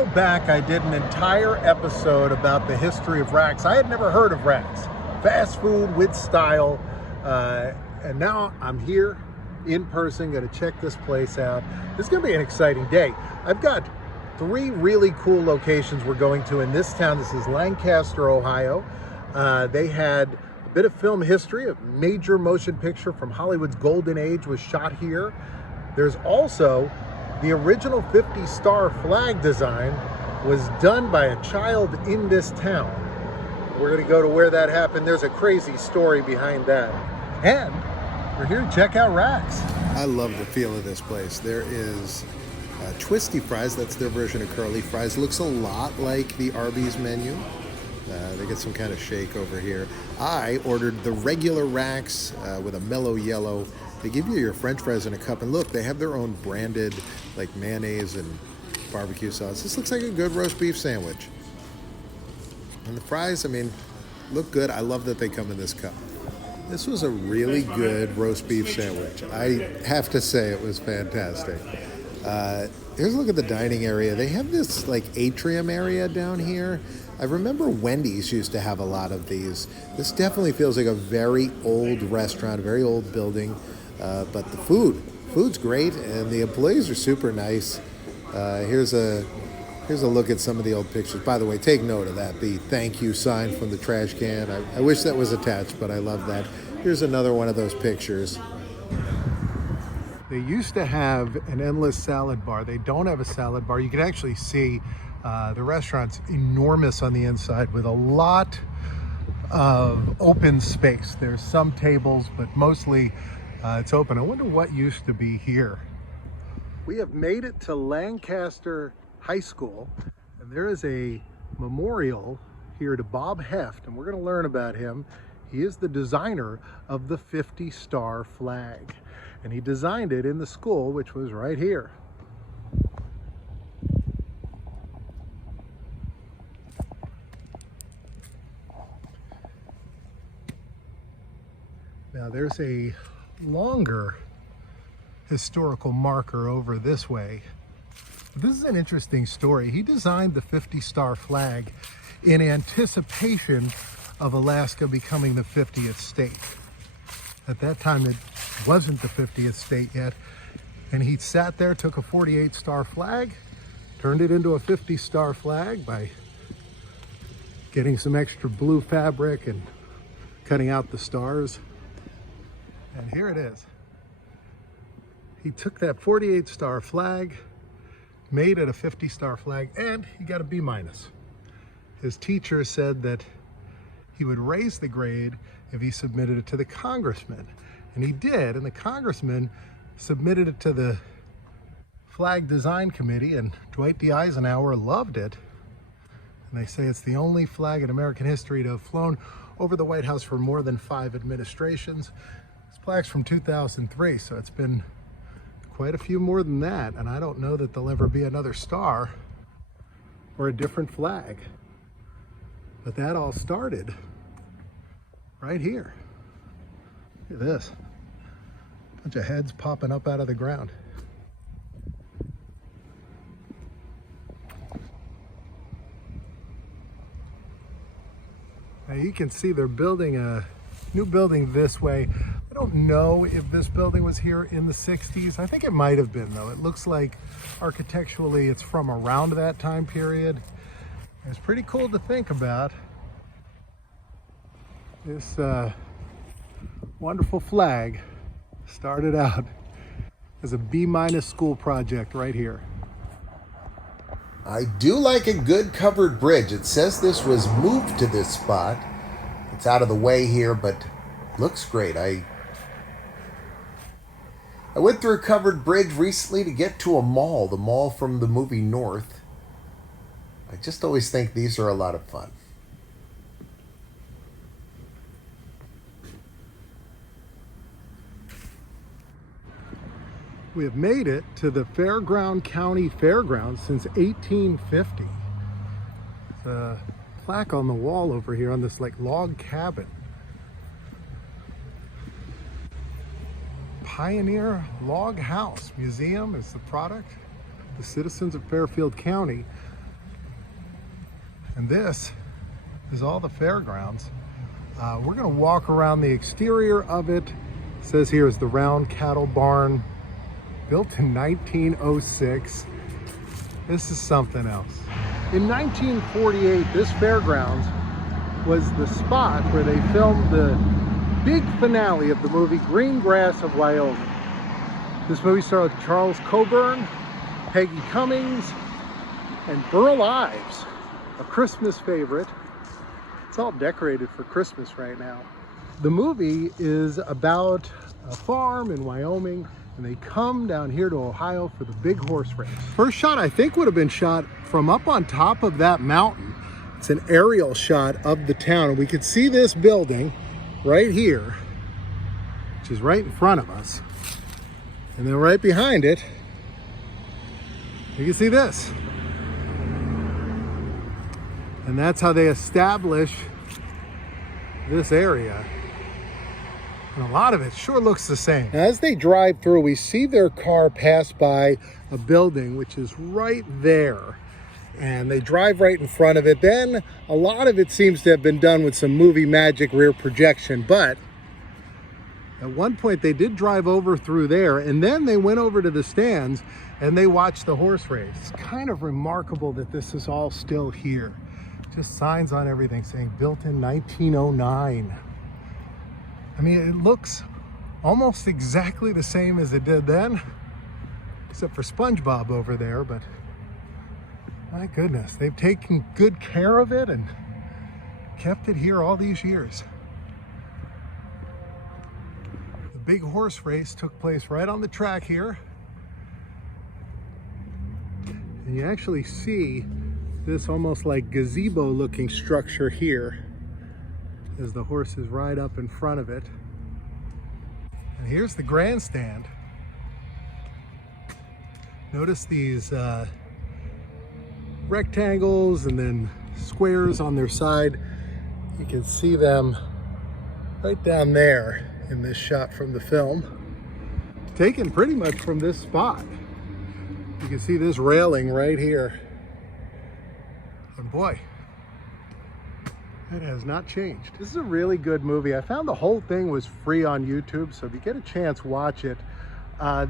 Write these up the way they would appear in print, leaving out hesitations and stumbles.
while back, I did an entire episode about the history of racks. I had never heard of racks. Fast food with style. And now I'm here in person, gonna check this place out. This is gonna be an exciting day. I've got 3 really cool locations we're going to in this town. This is Lancaster, Ohio. They had a bit of film history. A major motion picture from Hollywood's golden age was shot here. There's also the original 50-star flag design was done by a child in this town. We're gonna go to where that happened. There's a crazy story behind that. And we're here to check out racks. I love the feel of this place. There is twisty fries. That's their version of curly fries. Looks a lot like the Arby's menu. They get some kind of shake over here. I ordered the regular racks with a mellow yellow. They give you your French fries in a cup, and look, they have their own branded like mayonnaise and barbecue sauce. This looks like a good roast beef sandwich. And the fries, I mean, look good. I love that they come in this cup. This was a really good roast beef sandwich. I have to say it was fantastic. Here's a look at the dining area. They have this like atrium area down here. I remember Wendy's used to have a lot of these. This definitely feels like a very old restaurant, a very old building. But the food's great, and the employees are super nice. Here's a look at some of the old pictures. By the way, take note of that, the thank you sign from the trash can. I wish that was attached, but I love that. Here's another one of those pictures. They used to have an endless salad bar. They don't have a salad bar. You can actually see the restaurant's enormous on the inside with a lot of open space. There's some tables, but mostly it's open. I wonder what used to be here. We have made it to Lancaster High School, and there is a memorial here to Bob Heft, and we're going to learn about him. He is the designer of the 50-star flag, and he designed it in the school, which was right here. Now there's a longer historical marker over this way. This is an interesting story. He designed the 50-star flag in anticipation of Alaska becoming the 50th state. At that time, it wasn't the 50th state yet. And he sat there, took a 48-star flag, turned it into a 50-star flag by getting some extra blue fabric and cutting out the stars. And here it is. He took that 48-star flag, made it a 50-star flag, and he got a B-. His teacher said that he would raise the grade if he submitted it to the congressman. And he did, and the congressman submitted it to the flag design committee, and Dwight D. Eisenhower loved it. And they say it's the only flag in American history to have flown over the White House for more than 5 administrations. This flag's from 2003, so it's been quite a few more than that, and I don't know that there'll ever be another star or a different flag. But that all started right here. Look at this. Bunch of heads popping up out of the ground. Now you can see they're building a new building this way. I don't know if this building was here in the 60s. I think it might have been, though. It looks like architecturally it's from around that time period. It's pretty cool to think about. This wonderful flag started out as a B- school project right here. I do like a good covered bridge. It says this was moved to this spot. It's out of the way here, but looks great. I went through a covered bridge recently to get to a mall, the mall from the movie North. I just always think these are a lot of fun. We have made it to the Fairground County Fairgrounds since 1850. There's a plaque on the wall over here on this like log cabin. Pioneer Log House Museum is the product. The citizens of Fairfield County And this is all the fairgrounds. We're gonna walk around the exterior of it. It says here is the round cattle barn, built in 1906. This is something else. In 1948, this fairgrounds was the spot where they filmed the big finale of the movie Grass of Wyoming. This movie starred Charles Coburn, Peggy Cummings, and Burl Ives, a Christmas favorite. It's all decorated for Christmas right now. The movie is about a farm in Wyoming, and they come down here to Ohio for the big horse race. First shot, I think, would have been shot from up on top of that mountain. It's an aerial shot of the town, and we could see this building right here, which is right in front of us. And then right behind it, you can see this. And that's how they establish this area. And a lot of it sure looks the same. Now, as they drive through, we see their car pass by a building which is right there. And they drive right in front of it. Then a lot of it seems to have been done with some movie magic rear projection. But at one point they did drive over through there, and then they went over to the stands and they watched the horse race. It's kind of remarkable that this is all still here. Just signs on everything saying built in 1909. I mean, it looks almost exactly the same as it did then, except for SpongeBob over there, but my goodness, they've taken good care of it and kept it here all these years. The big horse race took place right on the track here. And you actually see this almost like gazebo looking structure here as the horses ride up in front of it. And here's the grandstand. Notice these rectangles and then squares on their side. You can see them right down there in this shot from the film, taken pretty much from this spot. You can see this railing right here. And boy, it has not changed. This is a really good movie. I found the whole thing was free on YouTube, so if you get a chance, watch it.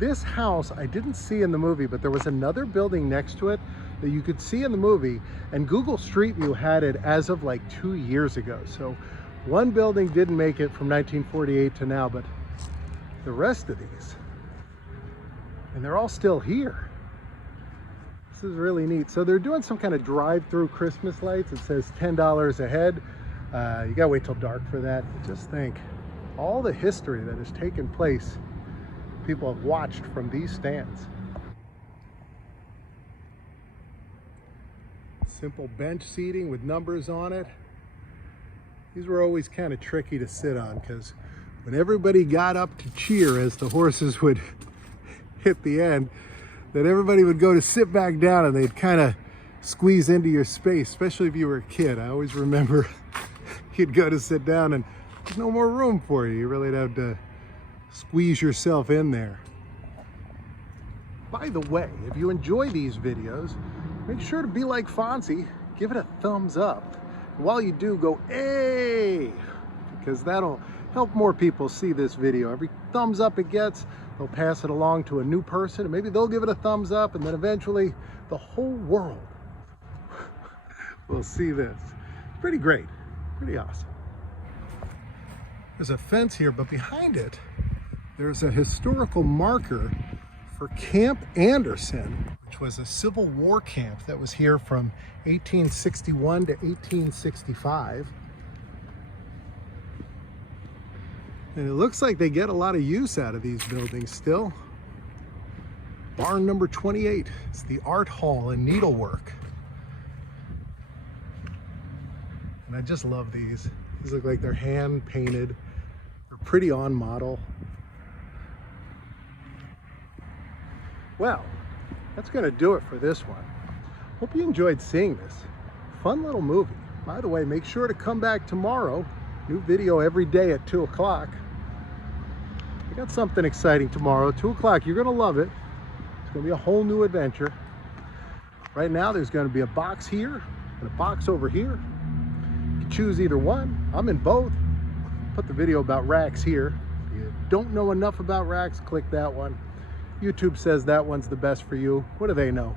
This house I didn't see in the movie, but there was another building next to it that you could see in the movie, and Google Street View had it as of like 2 years ago. So one building didn't make it from 1948 to now, but the rest of these, and they're all still here. This is really neat. So they're doing some kind of drive-through Christmas lights. It says $10 a head. You gotta wait till dark for that. Just think, all the history that has taken place, people have watched from these stands. Simple bench seating with numbers on it. These were always kind of tricky to sit on, because when everybody got up to cheer as the horses would hit the end, then everybody would go to sit back down and they'd kind of squeeze into your space, especially if you were a kid. I always remember you'd go to sit down and there's no more room for you. You really have to squeeze yourself in there. By the way, if you enjoy these videos, make sure to be like Fonzie, give it a thumbs up. And while you do, go, hey, because that'll help more people see this video. Every thumbs up it gets, they'll pass it along to a new person, and maybe they'll give it a thumbs up, and then eventually the whole world will see this. Pretty great, pretty awesome. There's a fence here, but behind it, there's a historical marker for Camp Anderson, which was a Civil War camp that was here from 1861 to 1865. And it looks like they get a lot of use out of these buildings still. Barn number 28, it's the art hall and needlework. And I just love these. These look like they're hand painted. They're pretty on model. Well, that's gonna do it for this one. Hope you enjoyed seeing this. Fun little movie. By the way, make sure to come back tomorrow. New video every day at 2 o'clock. I got something exciting tomorrow, 2 o'clock. You're gonna love it. It's gonna be a whole new adventure. Right now, there's gonna be a box here and a box over here. You can choose either one. I'm in both. Put the video about racks here. If you don't know enough about racks, click that one. YouTube says that one's the best for you. What do they know?